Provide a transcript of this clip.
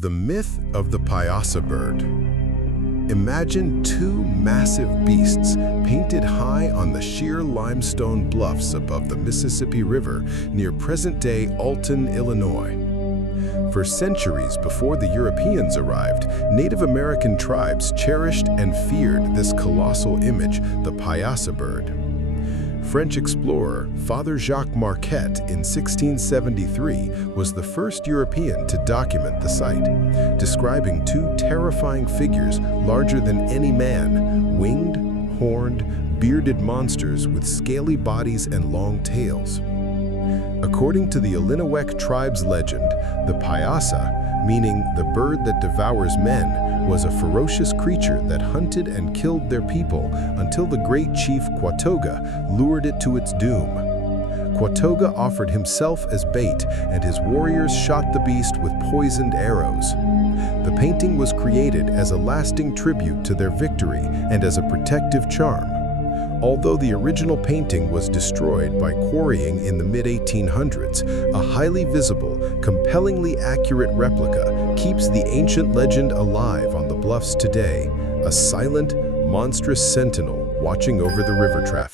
The myth of the Piasa bird. Imagine two massive beasts painted high on the sheer limestone bluffs above the Mississippi River near present-day Alton, Illinois. For centuries before the Europeans arrived, Native American tribes cherished and feared this colossal image, the Piasa bird. French explorer Father Jacques Marquette in 1673 was the first European to document the sight, describing two terrifying figures larger than any man, winged, horned, bearded monsters with scaly bodies and long tails. According to the Illinois tribe's legend, the Piasa, meaning the bird that devours men, was a ferocious creature that hunted and killed their people until the great chief Quatoga lured it to its doom. Quatoga offered himself as bait, and his warriors shot the beast with poisoned arrows. The painting was created as a lasting tribute to their victory and as a protective charm. Although the original painting was destroyed by quarrying in the mid-1800s, a highly visible, compellingly accurate replica keeps the ancient legend alive on the bluffs today, a silent, monstrous sentinel watching over the river traffic.